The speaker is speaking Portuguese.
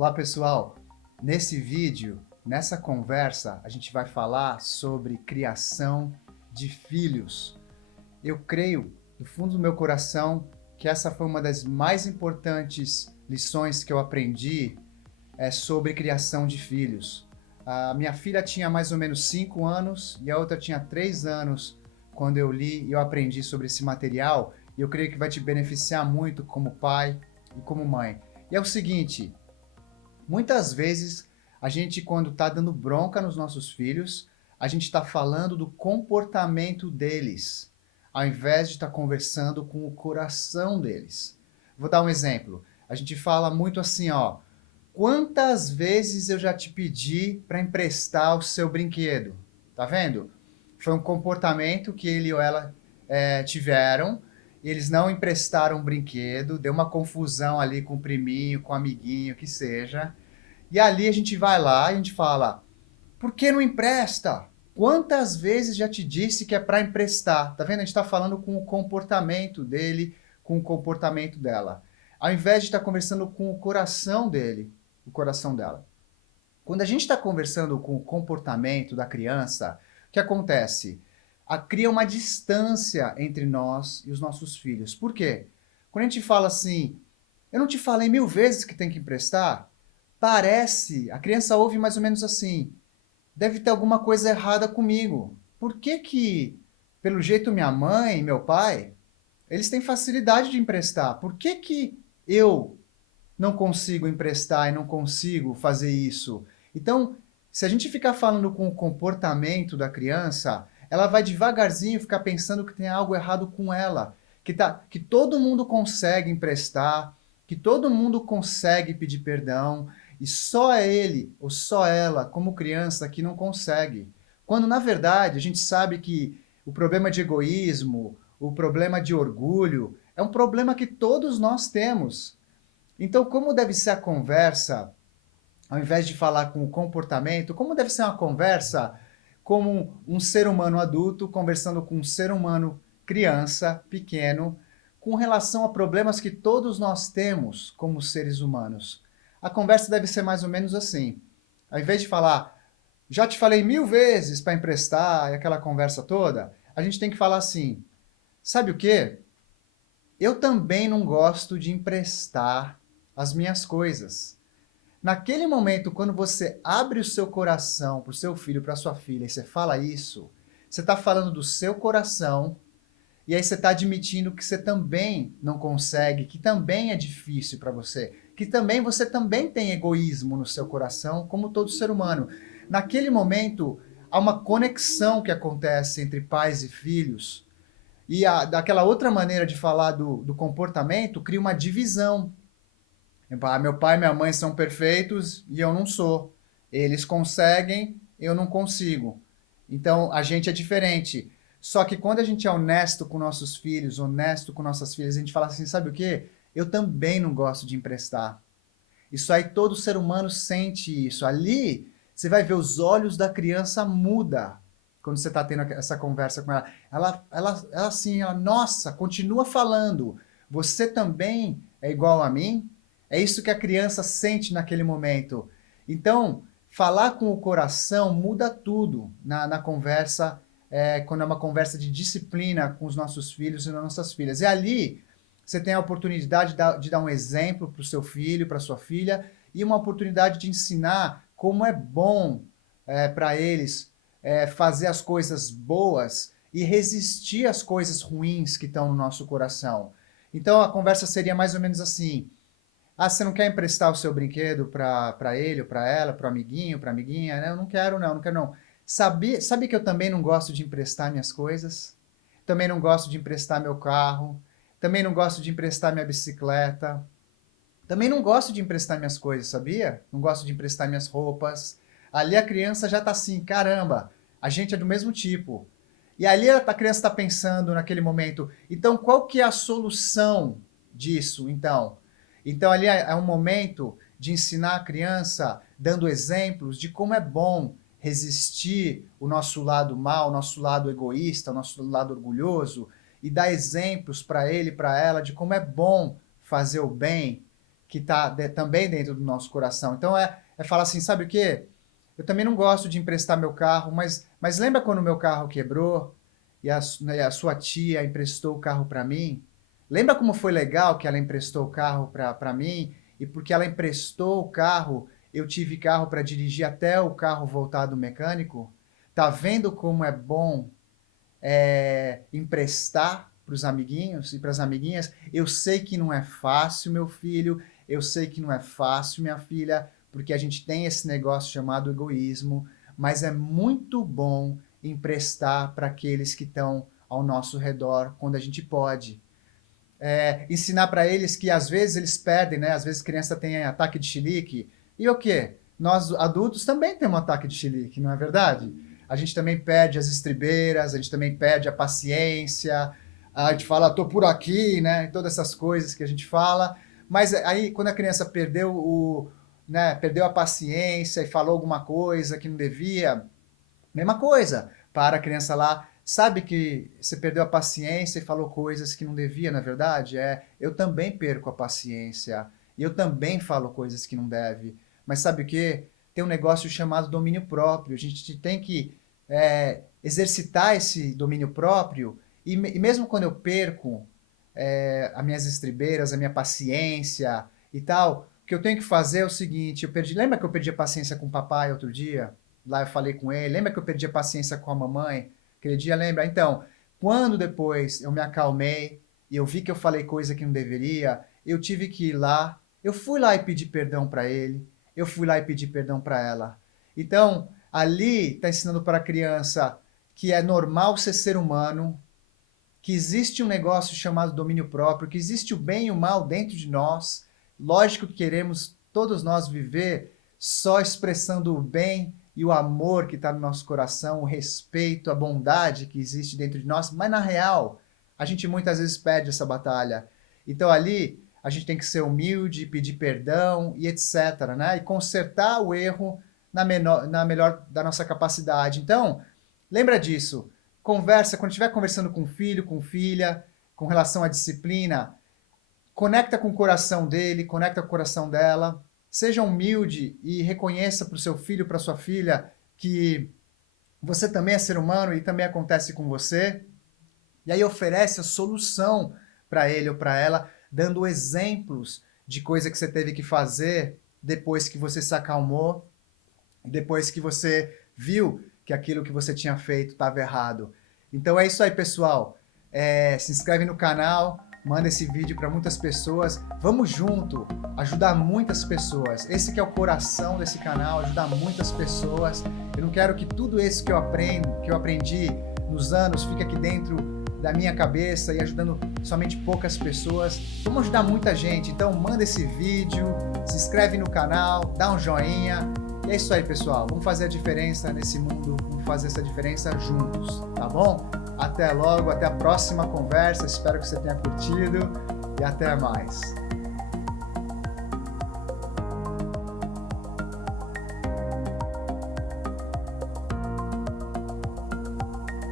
Olá pessoal, nesse vídeo, nessa conversa, a gente vai falar sobre criação de filhos. Eu creio, do fundo do meu coração, que essa foi uma das mais importantes lições que eu aprendi sobre criação de filhos. A minha filha tinha mais ou menos 5 anos e a outra tinha 3 anos quando eu li e eu aprendi sobre esse material, e eu creio que vai te beneficiar muito como pai e como mãe. E é o seguinte: muitas vezes, a gente, quando está dando bronca nos nossos filhos, a gente está falando do comportamento deles, ao invés de estar conversando com o coração deles. Vou dar um exemplo. A gente fala muito assim, ó: quantas vezes eu já te pedi para emprestar o seu brinquedo? Tá vendo? Foi um comportamento que ele ou ela tiveram. Eles não emprestaram o brinquedo, deu uma confusão ali com o priminho, com o amiguinho, que seja. E ali a gente vai lá e a gente fala: por que não empresta? Quantas vezes já te disse que é para emprestar? Tá vendo? A gente está falando com o comportamento dele, com o comportamento dela. Ao invés de estar conversando com o coração dele, o coração dela. Quando a gente está conversando com o comportamento da criança, o que acontece? Cria uma distância entre nós e os nossos filhos. Por quê? Quando a gente fala assim: eu não te falei 1000 vezes que tem que emprestar? Parece, a criança ouve mais ou menos assim: deve ter alguma coisa errada comigo. Por que que, pelo jeito, minha mãe e meu pai, eles têm facilidade de emprestar? Por que que eu não consigo emprestar e não consigo fazer isso? Então, se a gente ficar falando com o comportamento da criança, ela vai devagarzinho ficar pensando que tem algo errado com ela, que todo mundo consegue emprestar, que todo mundo consegue pedir perdão, e só ele ou só ela, como criança, que não consegue. Quando, na verdade, a gente sabe que o problema de egoísmo, o problema de orgulho, é um problema que todos nós temos. Então, como deve ser a conversa, ao invés de falar com o comportamento, como deve ser uma conversa como um ser humano adulto conversando com um ser humano criança, pequeno, com relação a problemas que todos nós temos como seres humanos? A conversa deve ser mais ou menos assim. Ao invés de falar: já te falei 1000 vezes para emprestar, e aquela conversa toda, a gente tem que falar assim: sabe o quê? Eu também não gosto de emprestar as minhas coisas. Naquele momento, quando você abre o seu coração para o seu filho, para sua filha, e você fala isso, você está falando do seu coração, e aí você está admitindo que você também não consegue, que também é difícil para você também tem egoísmo no seu coração, como todo ser humano. Naquele momento, há uma conexão que acontece entre pais e filhos, e daquela outra maneira de falar do comportamento cria uma divisão. Meu pai e minha mãe são perfeitos e eu não sou. Eles conseguem, eu não consigo. Então a gente é diferente. Só que quando a gente é honesto com nossos filhos, honesto com nossas filhas, a gente fala assim: sabe o quê? Eu também não gosto de emprestar. Isso aí todo ser humano sente isso. Ali você vai ver os olhos da criança muda quando você está tendo essa conversa com ela. Ela assim, ela, nossa, continua falando. Você também é igual a mim? É isso que a criança sente naquele momento. Então, falar com o coração muda tudo na conversa, quando é uma conversa de disciplina com os nossos filhos e nossas filhas. E ali você tem a oportunidade de dar um exemplo para o seu filho, para sua filha, e uma oportunidade de ensinar como é bom para eles fazer as coisas boas e resistir às coisas ruins que estão no nosso coração. Então a conversa seria mais ou menos assim: ah, você não quer emprestar o seu brinquedo para ele, ou para ela, para o amiguinho, para a amiguinha? Eu não quero não, não quero não. Sabe que eu também não gosto de emprestar minhas coisas? Também não gosto de emprestar meu carro. Também não gosto de emprestar minha bicicleta. Também não gosto de emprestar minhas coisas, sabia? Não gosto de emprestar minhas roupas. Ali a criança já está assim: caramba, a gente é do mesmo tipo. E ali a criança está pensando naquele momento: então qual que é a solução disso, então? Então ali é um momento de ensinar a criança, dando exemplos de como é bom resistir o nosso lado mal, o nosso lado egoísta, o nosso lado orgulhoso, e dar exemplos para ele e para ela de como é bom fazer o bem, que está também dentro do nosso coração. Então é falar assim, sabe o quê? Eu também não gosto de emprestar meu carro, mas lembra quando o meu carro quebrou e a sua tia emprestou o carro para mim? Lembra como foi legal que ela emprestou o carro para mim? E porque ela emprestou o carro, eu tive carro para dirigir até o carro voltar do mecânico? Tá vendo como é bom emprestar para os amiguinhos e para as amiguinhas? Eu sei que não é fácil, meu filho, eu sei que não é fácil, minha filha, porque a gente tem esse negócio chamado egoísmo, mas é muito bom emprestar para aqueles que estão ao nosso redor quando a gente pode. Ensinar para eles que às vezes eles perdem, né? Às vezes criança tem ataque de chilique. E o quê? Nós adultos também temos um ataque de chilique, não é verdade? A gente também perde as estribeiras, a gente também perde a paciência, a gente fala, tô por aqui, né? Todas essas coisas que a gente fala. Mas aí, quando a criança perdeu a paciência e falou alguma coisa que não devia, mesma coisa, para a criança lá, sabe que você perdeu a paciência e falou coisas que não devia, na verdade? Eu também perco a paciência e eu também falo coisas que não deve. Mas sabe o quê? Tem um negócio chamado domínio próprio. A gente tem que exercitar esse domínio próprio e mesmo quando eu perco as minhas estribeiras, a minha paciência e tal, o que eu tenho que fazer é o seguinte, lembra que eu perdi a paciência com o papai outro dia? Lá eu falei com ele, lembra que eu perdi a paciência com a mamãe? Aquele dia, lembra? Então, quando depois eu me acalmei e eu vi que eu falei coisa que não deveria, eu tive que ir lá, eu fui lá e pedir perdão para ele, eu fui lá e pedir perdão para ela. Então, ali está ensinando para a criança que é normal ser humano, que existe um negócio chamado domínio próprio, que existe o bem e o mal dentro de nós. Lógico que queremos todos nós viver só expressando o bem e o amor que está no nosso coração, o respeito, a bondade que existe dentro de nós, mas na real, a gente muitas vezes perde essa batalha. Então ali, a gente tem que ser humilde, pedir perdão e etc, né? E consertar o erro na melhor da nossa capacidade. Então, lembra disso. Conversa, quando estiver conversando com filho, com filha, com relação à disciplina, conecta com o coração dele, conecta com o coração dela. Seja humilde e reconheça para o seu filho, para sua filha, que você também é ser humano e também acontece com você. E aí oferece a solução para ele ou para ela, dando exemplos de coisa que você teve que fazer depois que você se acalmou, depois que você viu que aquilo que você tinha feito estava errado. Então é isso aí, pessoal. Se inscreve no canal, manda esse vídeo para muitas pessoas. Vamos junto, ajudar muitas pessoas. Esse que é o coração desse canal, ajudar muitas pessoas. Eu não quero que tudo isso que eu aprendi nos anos, fique aqui dentro da minha cabeça e ajudando somente poucas pessoas. Vamos ajudar muita gente. Então manda esse vídeo, se inscreve no canal, dá um joinha. E é isso aí, pessoal. Vamos fazer a diferença nesse mundo, vamos fazer essa diferença juntos, tá bom? Até logo, até a próxima conversa. Espero que você tenha curtido e até mais.